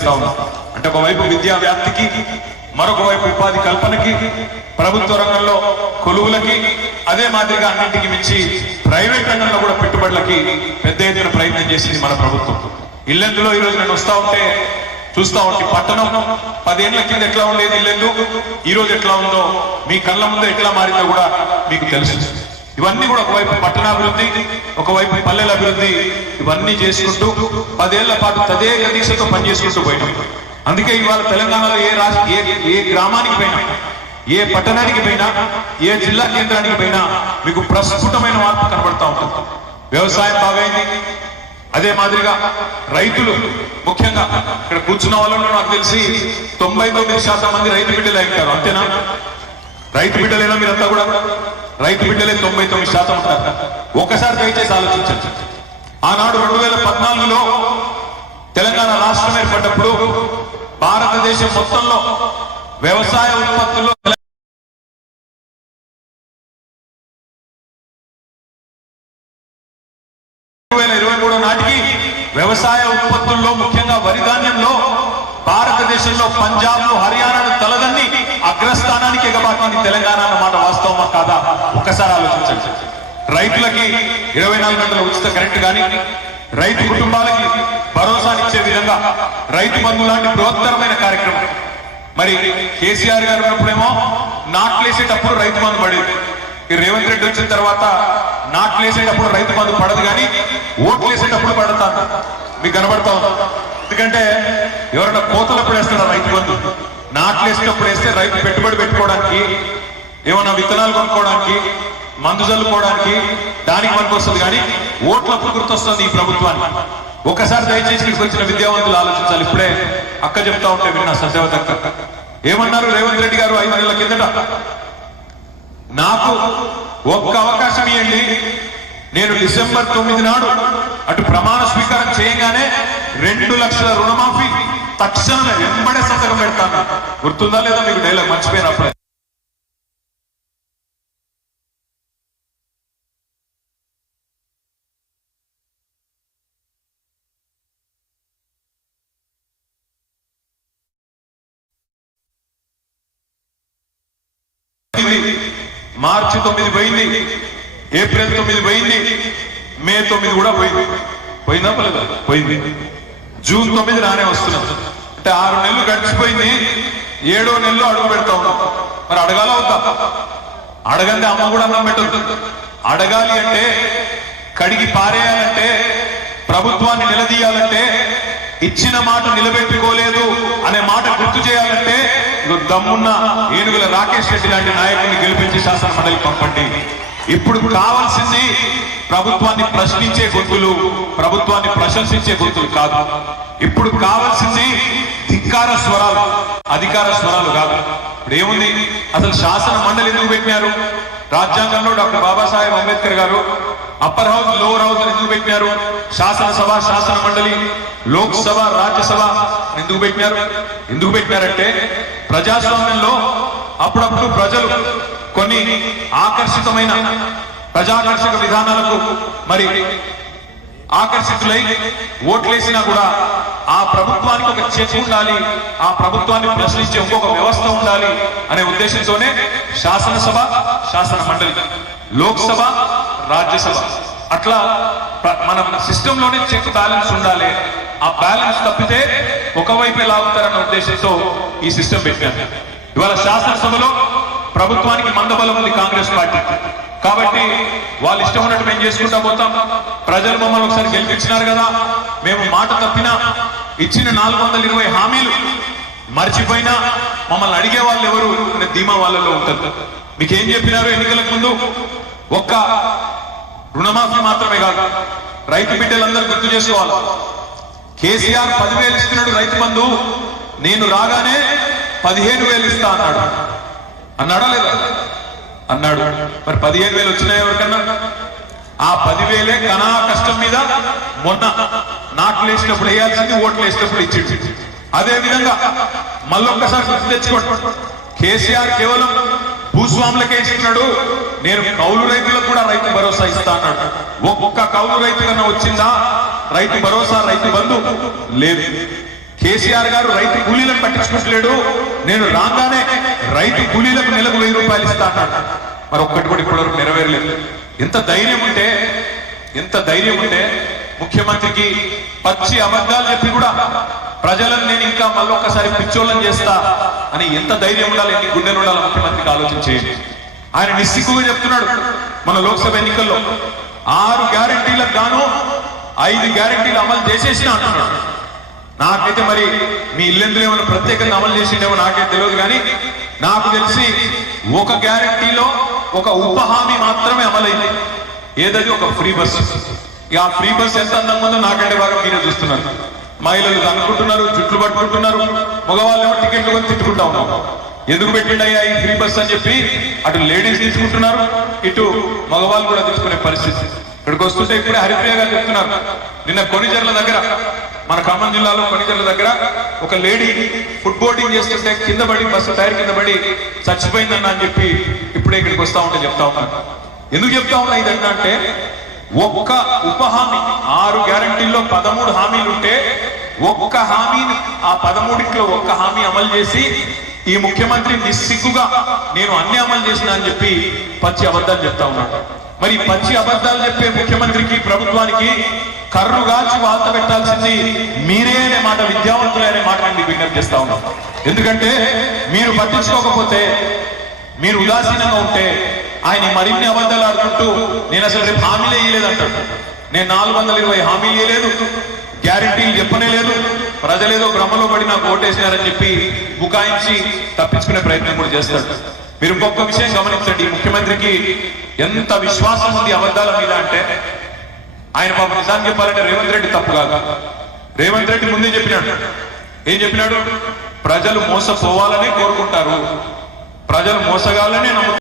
అంటే ఒకవైపు విద్యా వ్యాప్తికి, మరొక వైపు ఉపాధి కల్పనకి, ప్రభుత్వ రంగంలో కొలువులకి, అదే మాదిరిగా అన్నింటికి మించి ప్రైవేట్ రంగంలో కూడా పెట్టుబడులకి పెద్ద ఎత్తున ప్రయత్నం చేసింది మన ప్రభుత్వం. ఇల్లెందులో ఈరోజు నేను వస్తా ఉంటే చూస్తా ఉంటే పట్టణం 10 ఏళ్ల కింద ఎట్లా ఉండేది ఇల్లెందు, ఈ రోజు ఎట్లా ఉందో మీ కళ్ళ ముందు ఎట్లా మారిందో కూడా మీకు తెలుసు. ఇవన్నీ కూడా ఒకవైపు పట్టణాభివృద్ధి, ఒకవైపు పల్లెల అభివృద్ధి, ఇవన్నీ చేసుకుంటూ 10 ఏళ్ల పాటు తదేక దీక్షతో పనిచేసుకుంటూ పోయినాం. అందుకే ఇవాళ తెలంగాణలో ఏ గ్రామానికి పోయినా, ఏ పట్టణానికి పోయినా, ఏ జిల్లా కేంద్రానికి పోయినా మీకు ప్రస్ఫుటమైన మార్పు కనబడతా ఉంటుంది. వ్యవసాయం బాగైంది. అదే మాదిరిగా రైతులు, ముఖ్యంగా ఇక్కడ కూర్చున్న వాళ్ళలో నాకు తెలిసి 99% మంది రైతు బిడ్డలు అయింటారు. అంతేనా? రైతు బిడ్డలేనా మీరంతా కూడా? రైతు బిడ్డలే 99% ఉంటారు. ఒకసారి దయచేసి ఆలోచించండి. ఆనాడు 2014లో తెలంగాణ రాష్ట్రం ఏర్పడ్డప్పుడు భారతదేశం మొత్తంలో వ్యవసాయ ఉత్పత్తుల్లో 2023 నాటికి వ్యవసాయ ఉత్పత్తుల్లో, ముఖ్యంగా వరి ధాన్యంలో భారతదేశంలో పంజాబ్, హర్యానాను తలదన్ని అగ్రస్థానానికి ఎగబాటింది తెలంగాణ అన్నమాట. వాస్తవమా కాదా? ఒక్కసారి ఆలోచించండి. రైతులకి 24 గంటల ఉచిత కరెంట్ కానీ, రైతు కుటుంబాలకి భరోసానిచ్చే విధంగా రైతు బంధు లాంటి బృహత్తరమైన కార్యక్రమం. మరి కేసీఆర్ గారు ఉన్నప్పుడేమో నాట్లేసేటప్పుడు రైతు బంధు పడేది. రేవంత్ రెడ్డి వచ్చిన తర్వాత నాట్లేసేటప్పుడు రైతు బంధు పడదు, కానీ ఓట్లు వేసేటప్పుడు పడతాను. మీకు కనబడతా ఉంది. ఎందుకంటే ఎవరైనా కోతలప్పుడు వేస్తారా రైతు బంధు? నాట్లేసేటప్పుడు వేస్తే రైతు పెట్టుబడి పెట్టుకోవడానికి, ఏమన్నా విత్తనాలు కొనుక్కోవడానికి, మందు చల్లుకోవడానికి, దానికి మనకు వస్తుంది. కానీ ఓట్లప్పుడు గుర్తొస్తుంది ఈ ప్రభుత్వాన్ని. ఒకసారి దయచేసి ఇక్కడికి వచ్చిన విద్యావంతులు ఆలోచించాలి. ఇప్పుడే అక్క చెప్తా ఉంటే విన్నా, సత్యవతి అక్క ఏమన్నారు? రేవంత్ రెడ్డి గారు 5 నెలల కిందట నాకు ఒక్క అవకాశం ఇవ్వండి, నేను డిసెంబర్ 9 నాడు అటు ప్రమాణ స్వీకారం చేయగానే 2 లక్షల రుణమాఫీ తక్షణమే వెంబడే సంతకం పెడతాను. గుర్తుందా లేదా మీకు? డైలాగ్ మర్చిపోయినప్పుడే. మార్చి 9 పోయింది, ఏప్రిల్ 9 పోయింది, మే 9 కూడా పోయింది. పోయిందా? పోయింది. జూన్ 9 రానే వస్తున్నాం. అంటే 6 నెలలు గడిచిపోయింది. 7వ నెలలో అడుగు పెడతా ఉన్నాం. మరి అడగాల వద్దా? అడగండి అమ్మ కూడా అన్నం పెట్టదు. అడగాలి అంటే, కడిగి పారేయాలంటే, ప్రభుత్వాన్ని నిలదీయాలంటే, ఇచ్చిన మాట నిలబెట్టుకోలేదు అనే మాట గుర్తు చేయాలంటే దమ్మున్న ఏనుగుల రాకేష్ రెడ్డి లాంటి నాయకుడిని గెలిపించి శాసన మండలికి పంపండి. ఇప్పుడు కావాల్సింది ప్రభుత్వాన్ని ప్రశ్నించే గొంతులు, ప్రభుత్వాన్ని ప్రశంసించే గొంతులు కాదు. ఇప్పుడు కావాల్సింది ధిక్కార స్వరాలు, అధికార స్వరాలు కాదు. ఇప్పుడు ఏముంది? అసలు శాసన మండలి ఎందుకు పెట్టినారు? రాజ్యాంగంలో డాక్టర్ బాబాసాహెబ్ అంబేద్కర్ గారు అప్పర్ హౌస్, లోవర్ హౌస్ ఎందుకు పెట్టినారు? శాసనసభ, శాసన మండలి, లోక్సభ, రాజ్యసభ ఎందుకు పెట్టినారు? ఎందుకు పెట్టినారంటే ప్రజాస్వామ్యంలో అప్పుడప్పుడు ప్రజలు కొన్ని ఆకర్షితమైన ప్రజాకర్షక విధానాలకు మరి ఆకర్షితులై ఓట్లేసినా కూడా ఆ ప్రభుత్వానికి ఒక చెక్ ఉండాలి, ఆ ప్రభుత్వాన్ని ప్రశ్నించే ఇంకొక వ్యవస్థ ఉండాలి అనే ఉద్దేశంతోనే శాసనసభ, శాసన మండలి, లోక్సభ, రాజ్యసభ, అట్లా మన సిస్టంలోనే చెక్ బ్యాలెన్స్ ఉండాలి. ఆ బ్యాలెన్స్ తప్పితే ఒకవైపే లాగుతారన్న ఉద్దేశంతో ఈ సిస్టమ్ పెట్టారు. ఇవాళ శాసనసభలో ప్రభుత్వానికి మందబలం ఉంది కాంగ్రెస్ పార్టీ. కాబట్టి వాళ్ళు ఇష్టం ఉన్నట్టు మేము చేసుకుంటా పోతాం. ప్రజలు మమ్మల్ని ఒకసారి గెలిపించినారు కదా, మేము మాట తప్పినా, ఇచ్చిన 420 హామీలు మర్చిపోయినా మమ్మల్ని అడిగే వాళ్ళు ఎవరు అనే ధీమా వాళ్ళలో ఉంటుంది. మీకేం చెప్పినారు ఎన్నికలకు ముందు? ఒక్క రుణమాఫీ మాత్రమే కాదు, రైతు బిడ్డలందరూ గుర్తు చేసుకోవాలి. కేసీఆర్ 10,000 ఇస్తున్నాడు రైతు బంధు, నేను రాగానే 15,000 ఇస్తా అన్నాడు. అన్నాడా లేదా? అన్నాడు. మరి 15,000 వచ్చినాయి ఎవరికన్నా? ఆ 10,000 కనా కష్టం మీద మొన్న నాట్లు వేసినప్పుడు వేయాల్సింది, ఓట్లు వేసినప్పుడు ఇచ్చింది. అదే విధంగా మళ్ళొక్కసారి గుర్తు తెచ్చుకోండి, కేసీఆర్ కేవలం భూస్వాములకే ఇస్తున్నాడు, నేను కౌలు రైతులకు కూడా రైతు భరోసా ఇస్తా అన్నాడు. ఒక్క కౌలు రైతు కన్నా వచ్చిందా రైతు భరోసా, రైతు బంధు? లేదు. కేసీఆర్ గారు రైతు కూలీలకు పట్టించుకుంటలేడు, నేను రాగానే రైతు కూలీలకు నెలకు 1000 రూపాయలు ఇస్తా అన్నాడు. మరి ఒక్కటి కూడా ఇప్పటివరకు నెరవేరలేదు. ఎంత ధైర్యం ఉంటే ముఖ్యమంత్రికి పచ్చి అబద్ధాలు చెప్పి కూడా ప్రజలను నేను ఇంకా మళ్ళొక్కసారి పిచ్చోళ్ళని చేస్తా అని ఎంత ధైర్యం ఉండాలి, ఎన్ని గుండెలు ఉండాలి ముఖ్యమంత్రికి ఆలోచించేయండి. ఆయన నిస్సిగ్గుగా చెప్తున్నాడు మన లోక్సభ ఎన్నికల్లో 6 గ్యారెంటీలకు గాను 5 గ్యారెంటీలు అమలు చేసేసినా అంటున్నాడు. నాకైతే మరి మీ ఇల్లెందులో ఏమైనా ప్రత్యేకంగా అమలు చేసిండేమో నాకైతే తెలియదు, కానీ నాకు తెలిసి ఒక గ్యారెంటీలో ఒక ఉప హామీ మాత్రమే అమలైంది. ఏదది? ఒక ఫ్రీ బస్. ఇక ఆ ఫ్రీ బస్ ఎంత అందంగా ఉందో నాకంటే బాగా మీరే చూస్తున్నారు. మహిళలు అనుకుంటున్నారు, జుట్లు పట్టుకుంటున్నారు, మగవాళ్ళు ఏమో టికెట్లు కొని తిట్టుకుంటా ఉన్నారు. ఎందుకు పెట్టిండయ్యా ఈ ఫ్రీ బస్ అని చెప్పి అటు లేడీస్ తీసుకుంటున్నారు, ఇటు మగవాళ్ళు కూడా తీసుకునే పరిస్థితి. ఇక్కడికి వస్తుంటే ఇప్పుడే హరిప్రియ గారు చెప్తున్నారు, నిన్న కొనిజర్ల దగ్గర, మన ఖమ్మం జిల్లాలో కొనిజర్ల దగ్గర ఒక లేడీ ఫుడ్ బోర్డింగ్ చేస్తుంటే కింద పడి, బస్సు టైర్ కింద పడి చచ్చిపోయిందన్న అని చెప్పి ఇప్పుడే ఇక్కడికి వస్తా ఉంటే చెప్తా ఉన్నాను. ఎందుకు చెప్తా ఉన్నా ఇదన్నా అంటే, ఒక్క ఉప హామీ 6 గ్యారంటీల్లో 13 హామీలు ఉంటే ఒక్క హామీని, ఆ 13లో ఒక్క హామీ అమలు చేసి ఈ ముఖ్యమంత్రి నిస్సిగ్గుగా నేను అన్ని అమలు చేసినా అని చెప్పి పచ్చి అబద్ధాలు చెప్తా ఉన్నాడు. మరి పచ్చి అబద్ధాలు చెప్పే ముఖ్యమంత్రికి, ప్రభుత్వానికి కర్రుగాల్చి వార్త పెట్టాల్సింది మీరే అనే మాట, విద్యావంతులే అనే మాట నేను విజ్ఞప్తి చేస్తా ఉన్నాను. ఎందుకంటే మీరు పట్టించుకోకపోతే, మీరు ఉదాసీనంగా ఉంటే ఆయన మరిన్ని అబద్ధాలు ఆడుకుంటూ నేను అసలు రేపు హామీలే ఇయ్యలేదంటాడు. నేను 420 హామీలు ఇయ్యలేదు, గ్యారెంటీలు చెప్పనే లేదు, ప్రజలేదో భ్రమలో పడి నాకు ఓటేసినారని చెప్పి బుకాయించి తప్పించుకునే ప్రయత్నం కూడా చేస్తాడు. మీరు ఇంకొక విషయం గమనించండి, ముఖ్యమంత్రికి ఎంత విశ్వాసం ఉంది అబద్ధాల మీద అంటే, ఆయన పాపం నిజాన్ని చెప్పాలంటే రేవంత్ రెడ్డి తప్పు కాదు. రేవంత్ రెడ్డి ముందే చెప్పినాడు. ఏం చెప్పినాడు? ప్రజలు మోసపోవాలనే కోరుకుంటారు, ప్రజలు మోసగాలనే నమ్ముతారు.